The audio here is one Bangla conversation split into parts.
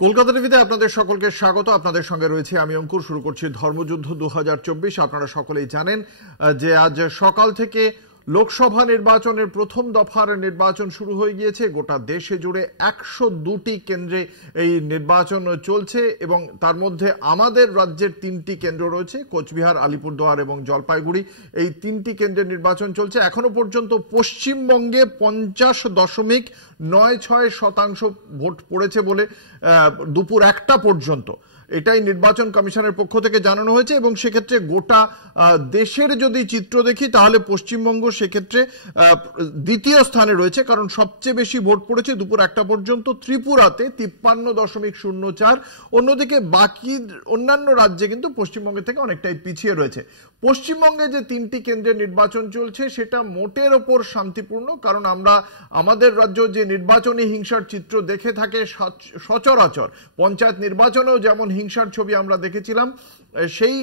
কলকাতা টিভিতে আপনাদের সকলকে স্বাগত। আপনাদের সঙ্গে রয়েছে আমি অঙ্কুর। শুরু করছি ধর্মযুদ্ধ 2024। আপনারা সকলেই জানেন যে আজ সকাল থেকে লোকসভা নির্বাচনের প্রথম দফার নির্বাচন শুরু হয়ে গিয়েছে। গোটা দেশে জুড়ে 102টি কেন্দ্রে এই নির্বাচন চলছে এবং তার মধ্যে আমাদের রাজ্যের 3টি কেন্দ্র রয়েছে, কোচবিহার, আলিপুরদুয়ার এবং জলপাইগুড়ি। এই 3টি কেন্দ্রের নির্বাচন চলছে। এখনো পর্যন্ত পশ্চিমবঙ্গে 50.96% ভোট পড়েছে বলে দুপুর 1টা পর্যন্ত এটাই নির্বাচন কমিশনের পক্ষ থেকে জানানো হয়েছে। এবং সেক্ষেত্রে গোটা দেশের যদি চিত্র দেখি তাহলে পশ্চিমবঙ্গ সেক্ষেত্রে দ্বিতীয় স্থানে রয়েছে, কারণ সবচেয়ে বেশি ভোট পড়েছে দুপুর 1টা পর্যন্ত ত্রিপুরাতে 53.04। অন্যদিকে বাকি অন্যান্য রাজ্যে কিন্তু পশ্চিমবঙ্গের থেকে অনেকটাই পিছিয়ে রয়েছে। পশ্চিমবঙ্গে যে 3টি কেন্দ্রের নির্বাচন চলছে সেটা মোটের ওপর শান্তিপূর্ণ, কারণ আমরা আমাদের রাজ্য যে নির্বাচনী হিংসার চিত্র দেখে থাকে সচরাচর, পঞ্চায়েত নির্বাচনেও যেমন হিংসার ছবি আমরা দেখেছিলাম, সেই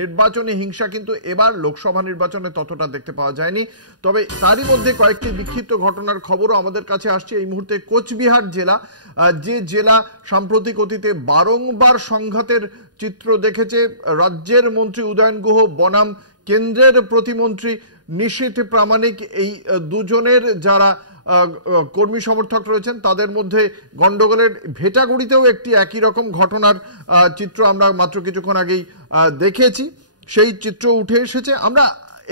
নির্বাচনী হিংসা কিন্তু এবার লোকসভা নির্বাচনে ততটা দেখতে পাওয়া যায়নি। তবে তারই মধ্যে কয়েকটি বিক্ষিপ্ত ঘটনার খবরও আমাদের কাছে আসছে এই মুহূর্তে। কোচবিহার জেলা, যে জেলা সাম্প্রতিক অতীতে বারংবার সংঘাতের চিত্র দেখেছে, রাজ্যের মন্ত্রী উদয়ন গুহ বনাম কেন্দ্রের প্রতিমন্ত্রী নিশীথ প্রামাণিক, এই দুজনের যারা কর্মী সমর্থক রয়েছেন তাদের মধ্যে গন্ডগোলের ভেটাগুড়িতেও একটি একই রকম ঘটনার চিত্র আমরা মাত্র কিছুক্ষণ আগেই দেখেছি। সেই চিত্র উঠে এসেছে। আমরা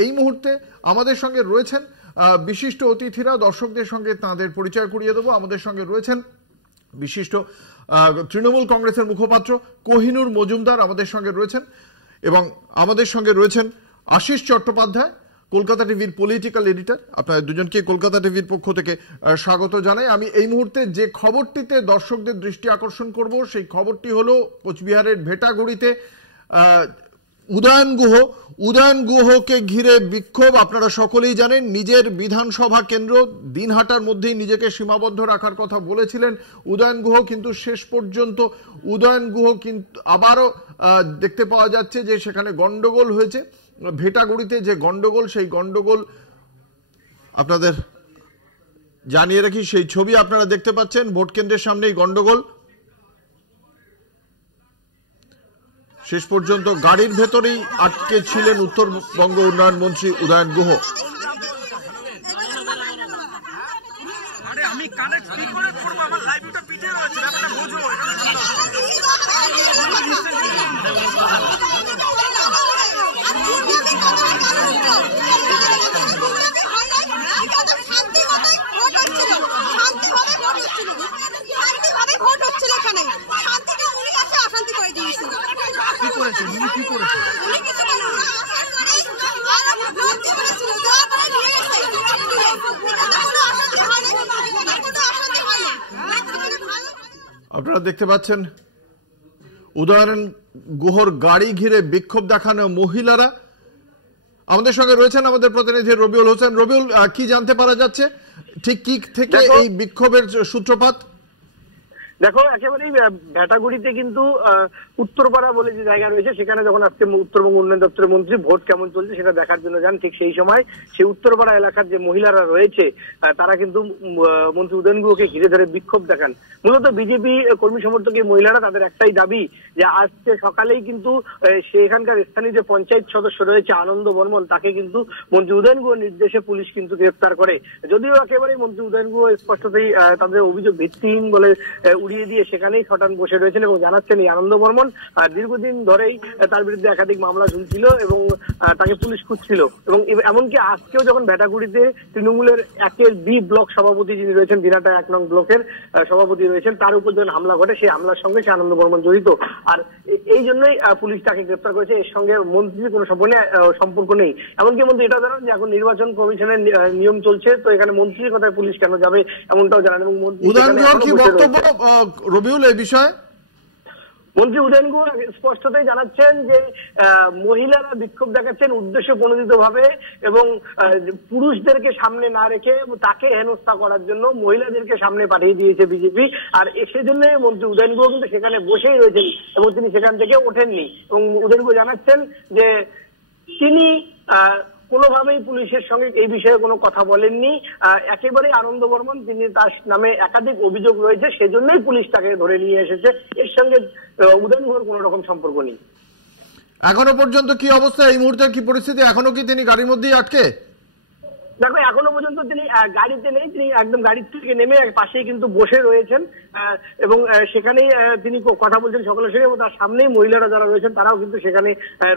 এই মুহূর্তে আমাদের সঙ্গে রয়েছেন বিশিষ্ট অতিথিরা, দর্শকদের সঙ্গে তাঁদের পরিচয় করিয়ে দেবো। আমাদের সঙ্গে রয়েছেন বিশিষ্ট তৃণমূল কংগ্রেসের মুখপাত্র কোহিনুর মজুমদার আমাদের সঙ্গে রয়েছেন, এবং আমাদের সঙ্গে রয়েছেন আশিস চট্টোপাধ্যায়, কলকাতা টিভির পলিটিক্যাল এডিটর। আপনাদের দুজনকে কলকাতা টিভির পক্ষ থেকে স্বাগত জানাই। আমি এই মুহূর্তে যে খবরটিতে দর্শকদের দৃষ্টি আকর্ষণ করব সেই খবরটি হলো কোচবিহারের ভেটাগুড়িতে উদয়ন গুহকে ঘিরে বিক্ষোভ। আপনারা সকলেই জানেন নিজের বিধানসভা কেন্দ্র দিনহাটার মধ্যেই নিজেকে সীমাবদ্ধ রাখার কথা বলেছিলেন উদয়ন গুহ, কিন্তু শেষ পর্যন্ত উদয়ন গুহ কিন্তু আবারও দেখতে পাওয়া যাচ্ছে যে সেখানে গন্ডগোল হয়েছে। ভেটাগুড়িতে যে গন্ডগোল, সেই গন্ডগোল আপনাদের জানিয়ে রাখি, সেই ছবি আপনারা দেখতে পাচ্ছেন। ভোট কেন্দ্রের সামনেই গন্ডগোল। শেষ পর্যন্ত গাড়ির ভেতরেই আটকে ছিলেন উত্তরবঙ্গ উন্নয়ন মন্ত্রী উদয়ন গুহ। আপনারা দেখতে পাচ্ছেন উদয়ন গুহর গাড়ি ঘিরে বিক্ষোভ দেখানো মহিলারা। আমাদের সঙ্গে রয়েছেন আমাদের প্রতিনিধি রবিউল হোসেন। রবিউল, কি জানতে পারা যাচ্ছে, ঠিক কি থেকে এই বিক্ষোভের সূত্রপাত? দেখো, একেবারেই ভেটাগুড়িতে কিন্তু উত্তরপাড়া বলে যে জায়গা রয়েছে, সেখানে যখন আজকে উত্তরবঙ্গ উন্নয়ন দপ্তরের মন্ত্রী ভোট কেমন চলছে সেটা দেখার জন্য যান, ঠিক সেই সময় সেই উত্তরপাড়া এলাকার যে মহিলারা রয়েছে তারা কিন্তু মন্ত্রী উদয়ন গুহকে ঘিরে ধরে বিক্ষোভ দেখান। মূলত বিজেপি কর্মী সমর্থক এই মহিলারা, তাদের একটাই দাবি যে আজকে সকালেই কিন্তু সেখানকার স্থানীয় যে পঞ্চায়েত সদস্য রয়েছে আনন্দ বর্মন, তাকে কিন্তু মন্ত্রী উদয়ন গুহর নির্দেশে পুলিশ কিন্তু গ্রেফতার করে। যদিও একেবারেই মন্ত্রী উদয়ন গুহ স্পষ্টতই তাদের অভিযোগ ভিত্তিহীন বলে উড়িয়ে দিয়ে সেখানেই শটান বসে রয়েছেন এবং জানাচ্ছেন এই আনন্দ বর্মন দীর্ঘদিন ধরেই তার বিরুদ্ধে একাধিক মামলা ঝুলছিল এবং তাকে পুলিশ খুঁজছিল। এবং এমনকি আজকেও যখন ভেটাগুড়িতে তৃণমূলের 1 বি ব্লক সভাপতি যিনি রয়েছেন, দিনাটা 1 নং ব্লকের সভাপতি রয়েছেন, তার উপর যখন হামলা ঘটে সেই হামলার সঙ্গে সে আনন্দ বর্মন জড়িত। আর এই জন্যই পুলিশ তাকে গ্রেফতার করেছে। এর সঙ্গে মন্ত্রীর কোনো সম্পর্ক নেই। এমনকি মন্ত্রী এটা জানান যে এখন নির্বাচন কমিশনের নিয়ম চলছে, তো এখানে মন্ত্রীর কথায় পুলিশ কেন যাবে এমনটাও জানান। এবং রবিউল, এই বিষয়ে মন্ত্রী উদয়ন গুহ স্পষ্টতই জানাচ্ছেন যে মহিলারা বিক্ষোভ দেখাচ্ছেন উদ্দেশ্য প্রণোদিত ভাবে এবং পুরুষদেরকে সামনে না রেখে তাকে হেনস্থা করার জন্য মহিলাদেরকে সামনে পাঠিয়ে দিয়েছে বিজেপি। আর সেজন্য মন্ত্রী উদয়ন গুহ কিন্তু সেখানে বসেই রয়েছেন এবং তিনি সেখান থেকে ওঠেননি। এবং উদয়ন গুহ জানাচ্ছেন যে তিনি কোনোভাবেই পুলিশের সঙ্গে এই বিষয়ে কোনো কথা বলেননি। একেবারে আনন্দ বর্মন, তিনি তার নামে একাধিক অভিযোগ রয়েছে, সেজন্যই পুলিশ তাকে ধরে নিয়ে এসেছে। এর সঙ্গে উদয়ন গুহর কোনো রকম সম্পর্ক নেই। এখনো পর্যন্ত কি অবস্থা, এই মুহূর্তে কি পরিস্থিতি? এখনো কি তিনি গাড়ির মধ্যেই আটকে? দেখো, এখনো পর্যন্ত তিনি গাড়িতে নেই, তিনি একদম গাড়ির থেকে নেমে পাশেই কিন্তু বসে রয়েছেন এবং সেখানেই তিনি কথা বলছেন সকলের সঙ্গে, এবং তার সামনেই মহিলারা যারা রয়েছেন তারাও কিন্তু সেখানে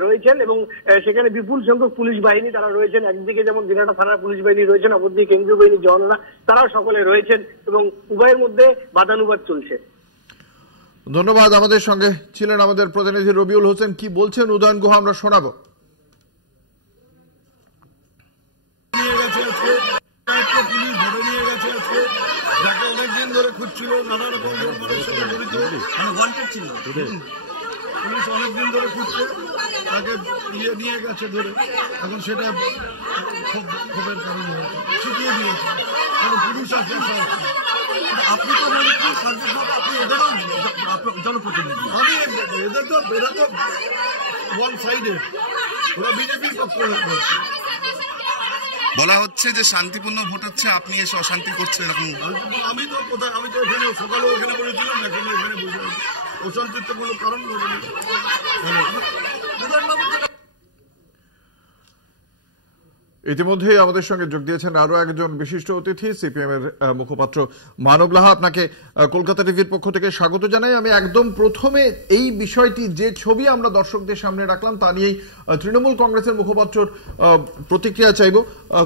রয়েছেন এবং সেখানে বিপুল সংখ্যক পুলিশ বাহিনী তারা রয়েছেন। একদিকে যেমন দিনাটা থানার পুলিশ বাহিনী রয়েছেন, অপরদিকে কেন্দ্রীয় বাহিনীর জওয়ানরা তারাও সকলে রয়েছেন এবং উভয়ের মধ্যে বাদানুবাদ চলছে। ধন্যবাদ। আমাদের সঙ্গে ছিলেন আমাদের প্রতিনিধি রবিউল হোসেন। কি বলছেন উদয়ন গুহ আমরা শোনাবো। অনেকদিন ধরে খুঁজছিল, নানা রকম ছিল, পুলিশ অনেকদিন ধরে খুঁজছে, তাকে নিয়ে গেছে ধরে। এখন সেটা ক্ষোভের কারণ শিখিয়ে দিয়েছে, পুলিশ আসে। আপনি তো আপনি এদেরও জনপ্রতিনিধি, আমি এদের তো এরা তো ওয়ান সাইডেড, ওরা বিজেপির পক্ষ হচ্ছে। বলা হচ্ছে যে শান্তিপূর্ণ ভোট হচ্ছে, আপনি এসে অশান্তি করছেন এরকম। আমি তো এখানে সকালেও এখানে বলেছিলাম, এখন এখানে বসে আছি, অশান্তির তো কোনো কারণ ঘটেনি। ইতিমধ্যেই আমাদের সঙ্গে যোগ দিয়েছেন আরো একজন বিশিষ্ট অতিথি, সিপিএম এর মুখপাত্র মানব লাহা। আপনাকে কলকাতা টিভির পক্ষ থেকে স্বাগত জানাই। আমি একদম প্রথমে এই বিষয়টি, যে ছবি আমরা দর্শকদের সামনে রাখলাম, তা নিয়েই তৃণমূল কংগ্রেসের মুখপাত্রর প্রতিক্রিয়া চাইব।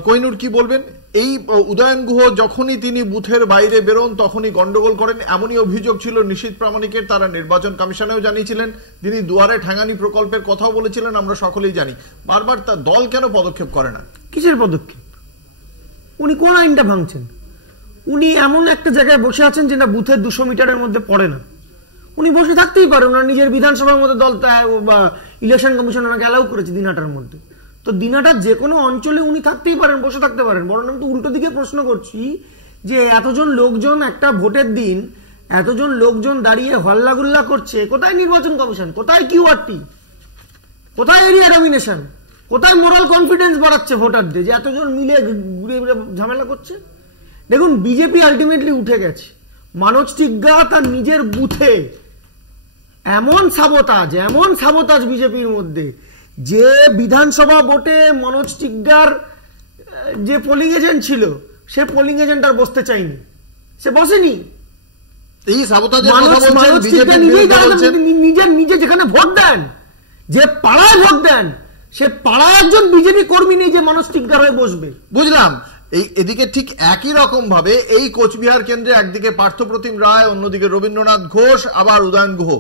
কোহিনুর, কি বলবেন? এই উদয়ন গুহ যখনই তিনি বুথের বাইরে বেরোন তখনই গন্ডগোল করেন, এমনই অভিযোগ ছিল নিশীথ প্রামাণিকের। তারা নির্বাচন কমিশনেও জানিয়েছিলেন, তিনি দুয়ারে ঠ্যাঙানি প্রকল্পের কথাও বলেছিলেন, আমরা সকলেই জানি। বারবার তার দল কেন পদক্ষেপ করে না? কিসের পদক্ষেপ? উনি কোন আইনটা ভাঙছেন? উনি এমন একটা জায়গায় বসে আছেন যেটা বুথের 200 মিটারের মধ্যে পড়ে না। উনি বসে থাকতেই পারেন, ওনার নিজের বিধানসভার মধ্যে দল বা ইলেকশন কমিশন ওনাকে অ্যালাউ করেছে দিনাটার মধ্যে। তো দিনাটার যে কোনো অঞ্চলে উনি থাকতেই পারেন, বসে থাকতে পারেন। বরং আমি তো উল্টো দিকে প্রশ্ন করছি যে এতজন লোকজন একটা ভোটের দিন, এতজন লোকজন দাঁড়িয়ে হল্লাগুল্লা করছে, কোথায় নির্বাচন কমিশন, কোথায় কিউআরটি, কোথায় এরিয়া ডমিনেশন, কোথায় মোরাল কনফিডেন্স বাড়াচ্ছে ভোটারদের যে এতজন মিলে ঘুরে ঘুরে ঝামেলা করছে? দেখুন, বিজেপি আলটিমেটলি উঠে গেছে। মনোজ টিগ্গা তার নিজের বুথে এমন সাবোতাজ বিজেপির মধ্যে, যে বিধানসভা ভোটে মনোজ টিগ্গার যে পোলিং এজেন্ট ছিল, সে পোলিং এজেন্ট আর বসতে চাইনি, সে বসেনি। এই সাবোতাজের কথা বলছেন বিজেপি নিজে যেখানে ভোট দেন, যে পাড়ায় ভোট দেন, সে পাড়ায় একজন বিজেপি কর্মী নেই যে মনোজ টিগ্গার হয়ে বসবে। বুঝলাম। এদিকে ঠিক একই রকম ভাবে এই কোচবিহার কেন্দ্রে একদিকে পার্থপ্রতিম রায়, অন্যদিকে রবীন্দ্রনাথ ঘোষ, আবার উদয়ন গুহ।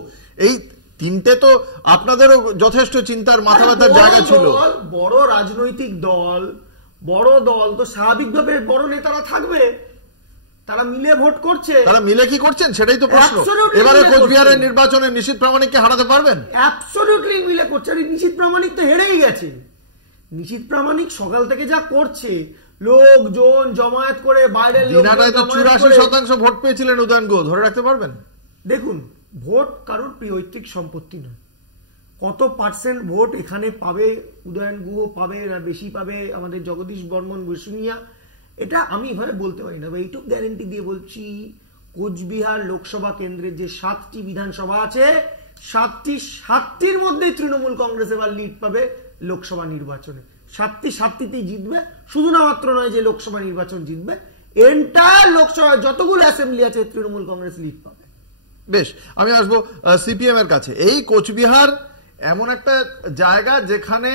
এই তিনটে তো আপনাদেরও যথেষ্ট চিন্তার মাথা ব্যথার জায়গা ছিল। বড় রাজনৈতিক দল, বড় দল তো স্বাভাবিকভাবে বড় নেতারা থাকবে, তারা মিলে ভোট করছে। তারা মিলে কি করছেন সেটাই তো প্রশ্ন। এবারে কোচবিহারের নির্বাচনে নিশীথ প্রামাণিককে হারাতে পারবেন? অ্যাবসলিউটলি মিলে করছে। আর নিশীথ প্রামাণিক তো হেরেই গেছে। নিশীথ প্রামাণিক সকাল থেকে যা করছে, লোকজন জমায়েত করে, বাইরের দিনাটায় তো 84% ভোট পেয়েছিলেন উদয়ন গুহ, ধরে রাখতে পারবেন? দেখুন, ভোট কারোর পৈতৃক সম্পত্তি নয়। কত পার্সেন্ট ভোট এখানে পাবে উদয়ন গুহ, পাবে না বেশি পাবে আমাদের জগদীশ বর্মন বসুনিয়া, এটা আমি এভাবে বলতে পারি না। এইটুকু গ্যারেন্টি দিয়ে বলছি, কোচবিহার লোকসভা কেন্দ্রের যে 7টি বিধানসভা আছে, 7টির মধ্যেই তৃণমূল কংগ্রেস এবার লিড পাবে লোকসভা নির্বাচনে। 7টিতেই জিতবে। শুধু না মাত্র নয় যে লোকসভা নির্বাচন জিতবে, এন্টায়ার লোকসভায় যতগুলো অ্যাসেম্বলি আছে তৃণমূল কংগ্রেস লিড পাবে। বেশ, আমি আসবো সিপিএম এর কাছে। এই কোচবিহার এমন একটা জায়গা যেখানে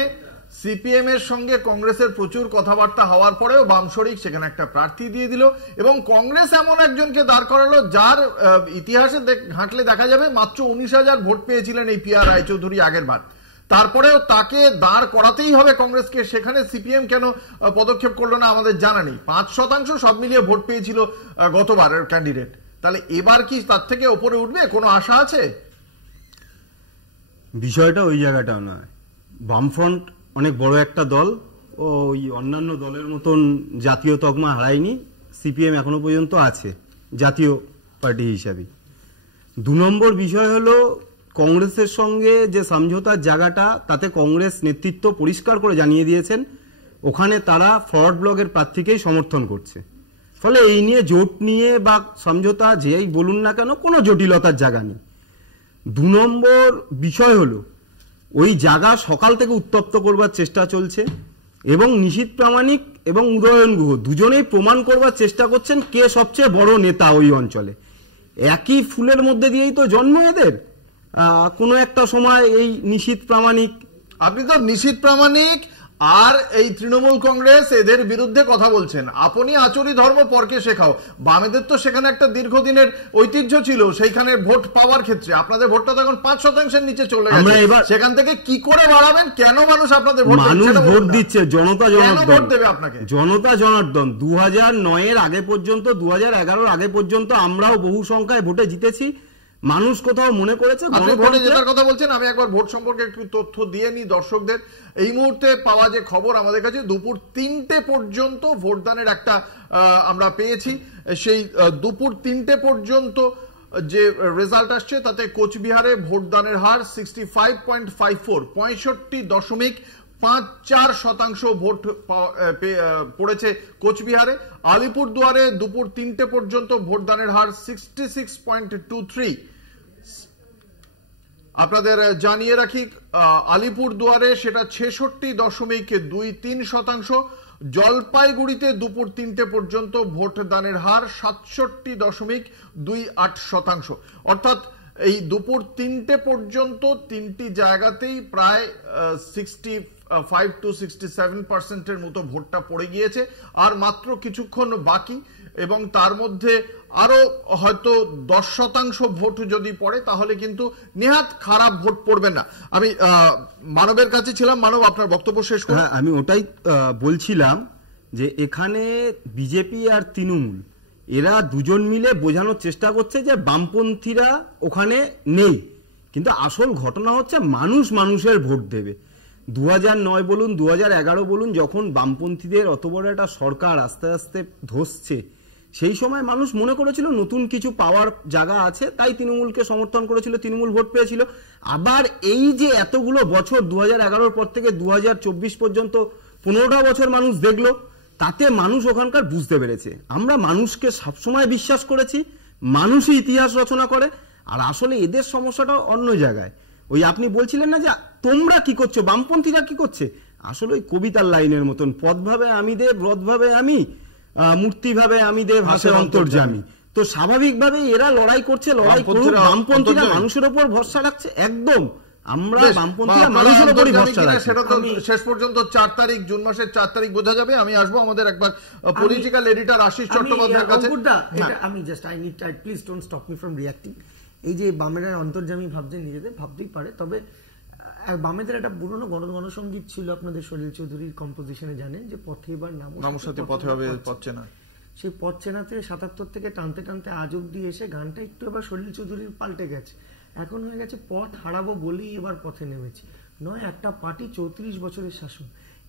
সিপিএম এর সঙ্গে কংগ্রেসের প্রচুর কথাবার্তা হওয়ার পরেও বামশরিক সেখানে একটা প্রার্থী দিয়ে দিল, এবং কংগ্রেস এমন একজনকে দাঁড় করালো যার ইতিহাসে ঘাঁটলে দেখা যাবে মাত্র 19,000 ভোট পেয়েছিলেন এই PR রায়চৌধুরী আগের বার। তারপরেও তাকে দাঁড় করাতেই হবে কংগ্রেসকে। সেখানে সিপিএম কেন পদক্ষেপ করলো না আমাদের জানা নেই। 5% সব মিলিয়ে ভোট পেয়েছিল গতবারের ক্যান্ডিডেট। তাহলে এবার কি তার থেকে উপরে উঠবে? কোনো আশা আছে? বিষয়টা ওই জায়গাটাও নয়। বামফ্রন্ট অনেক বড় একটা দল, ও ওই অন্যান্য দলের মতন জাতীয় তকমা হারায়নি। সিপিএম এখনো পর্যন্ত আছে জাতীয় পার্টি হিসাবে। 2 নম্বর বিষয় হলো, কংগ্রেসের সঙ্গে যে সমঝোতার জায়গাটা, তাতে কংগ্রেস নেতৃত্ব পরিষ্কার করে জানিয়ে দিয়েছেন ওখানে তারা ফরওয়ার্ড ব্লকের প্রার্থীকেই সমর্থন করছে। ফলে এই নিয়ে জোট নিয়ে বা সমঝোতা যেই বলুন না কেন কোনো জটিলতার জায়গা নেই। 2 নম্বর বিষয় হলো ওই জায়গা সকাল থেকে উত্তপ্ত করবার চেষ্টা চলছে এবং নিশীথ প্রামাণিক এবং উদয়ন গুহ দুজনেই প্রমাণ করবার চেষ্টা করছেন কে সবচেয়ে বড় নেতা ওই অঞ্চলে। একই ফুলের মধ্যে দিয়েই তো জন্ম এদের। কোনো একটা সময় এই নিশীথ প্রামাণিক, আপনি তো নিশীথ প্রামাণিক আর এই তৃণমূল কংগ্রেস এদের বিরুদ্ধে কথা বলছেন। আপনি আচরি ধর্ম পরকে শেখাও। বামেদের তো সেখানে একটা দীর্ঘদিনের ঐতিহ্য ছিল সেইখানে ভোট পাওয়ার ক্ষেত্রে। আপনাদের ভোটটা তো এখন 5% নিচে চলে গেছে। সেখান থেকে কি করে বাড়াবেন? কেন মানুষ আপনাদের ভোট দিচ্ছে? জনতা জনার্দন ভোট দেবে আপনাকে। জনতা জনার্দন 2009-এর আগে পর্যন্ত, 2011-র আগে পর্যন্ত আমরাও বহু সংখ্যায় ভোটে জিতেছি। মানুষ কোথাও মনে করেছে ভোটে জেতার কথা বলছেন। আমি একবার ভোট সম্পর্কে একটু তথ্য দিয়ে নিই দর্শকদের। এই মুহূর্তে পাওয়া যে খবর আমাদের কাছে, দুপুর 3টে পর্যন্ত ভোটদানের একটা আমরা পেয়েছি। সেই দুপুর 3টে পর্যন্ত যে রেজাল্ট আসছে তাতে কোচবিহারে ভোটদানের হার 65.54, 65.54% ভোট পড়েছে কোচবিহারে। আলিপুরদুয়ারে দুপুর 3টে পর্যন্ত ভোটদানের হার 66.23। আপনাদের জানিয়ে রাখি আলিপুরদুয়ারে সেটা 66.23%। জলপাইগুড়িতে দুপুর 3টে পর্যন্ত ভোটদানের হার 67.28%। অর্থাৎ এই দুপুর 3টে পর্যন্ত 3টি জায়গাতেই প্রায় 65 to 67% মতো ভোটটা পড়ে গিয়েছে। আর মাত্র কিছুক্ষণ বাকি এবং তার মধ্যে আরো হয়তো 10% ভোট যদি পড়ে তাহলে কিন্তু নেহাত খারাপ ভোট পড়বে না। আমি মানবের কাছে ছিলাম। মানব, আপনার বক্তব্য শেষ করুন। হ্যাঁ, আমি ওটাই বলছিলাম যে এখানে বিজেপি আর তৃণমূল এরা দুজন মিলে বোঝানোর চেষ্টা করছে যে বামপন্থীরা ওখানে নেই, কিন্তু আসল ঘটনা হচ্ছে মানুষ মানুষের ভোট দেবে। 2009 বলুন, 2011 বলুন, যখন বামপন্থীদের অত বড় একটা সরকার আস্তে আস্তে ধসছে, সেই সময় মানুষ মনে করেছিল নতুন কিছু পাওয়ার জায়গা আছে, তাই তৃণমূলকে সমর্থন করেছিল, তৃণমূল ভোট পেয়েছিল। আবার এই যে এতগুলো বছর 2011 পর থেকে 2024 পর্যন্ত 15টা বছর মানুষ দেখলো, তাতে মানুষ ওখানকার বুঝতে পেরেছে আমরা মানুষকে সবসময় বিশ্বাস করেছি, মানুষই ইতিহাস রচনা করে। আর আসলে এদের সমস্যাটা অন্য জায়গায়। ওই আপনি বলছিলেন না যে তোমরা কি করছো, বামপন্থীরা কি করছে, আসলে ওই কবিতার লাইনের মতন পদ ভাবে আমি দেব, রথ ভাবে আমি, মূর্তি ভাবে আমি দেব, হাসে অন্তর্যামী। তো স্বাভাবিকভাবে এরা লড়াই করছে, লড়াই করুক। বামপন্থীরা মানুষের উপর ভরসা রাখছে, একদম আমরা বামপন্থীরা মানুষের উপরই ভরসা রাখছি। সেটা তো শেষ পর্যন্ত 4 তারিখ, জুন মাসের 4 তারিখ বোঝা যাবে। আমি আসবো আমাদের একবার পলিটিক্যাল এডিটর আশিস চট্টোপাধ্যায়ের কাছে। আমি just I need please don't stop me from reacting. এই যে বামেরা অন্তর্যামী ভাবছেন, নিজেদের ভাবতেই পারে, তবে বামেদের একটা পুরনো গণসঙ্গীত ছিল, আপনাদের সলিল চৌধুরীর কম্পোজিশনে জানেন, যে পথে এবার নামসাথী পথে হবে পথে না। সেই পথ চেনাতে 77 থেকে টানতে টানতে আজ অব্দি এসে গানটা একটু এবার সলিল চৌধুরীর পাল্টে গেছে। এখন হয়ে গেছে পথ হারাবো বলেই এবার পথে নেমেছে। নয় একটা পার্টি 34 বছরের শাসন।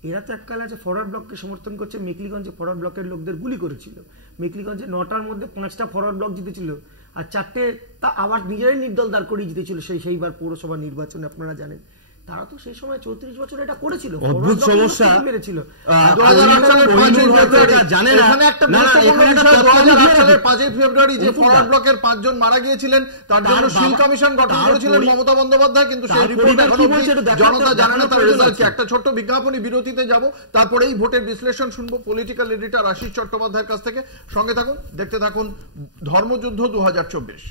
এরা তো এককালে আছে ফরওয়ার্ড ব্লককে সমর্থন করছে। মেকলিগঞ্জে ফরওয়ার্ড ব্লকের লোকদের গুলি করেছিল। মেকলিগঞ্জে 9টার মধ্যে 5টা ফরওয়ার্ড ব্লক জিতেছিল, আর 4টে তা আবার নিজেরাই নির্দল দাঁড় করিয়ে জিতেছিল সেইবার পৌরসভা নির্বাচনে। আপনারা জানেন তারা তো সেই সময় 34 বছর এটা করেছিল। অদ্ভুত সমস্যা মেরেছিল। 2008 সালের 5ই ফেব্রুয়ারি যে ফরওয়ার্ড ব্লকের 5 জন মারা গিয়েছিলেন, তার জন্য শিল কমিশন গঠন করেছিলেন মমতা বন্দ্যোপাধ্যায়, কিন্তু সেই রিপোর্ট জনতা জানে না তার রেজাল্ট কি। একটা ছোট্ট বিজ্ঞাপনী বিরতিতে যাব, তারপরে এই ভোটের বিশ্লেষণ শুনবো পলিটিক্যাল এডিটর আশিস চট্টোপাধ্যায়ের কাছ থেকে। সঙ্গে থাকুন, দেখতে থাকুন ধর্মযুদ্ধ 2024।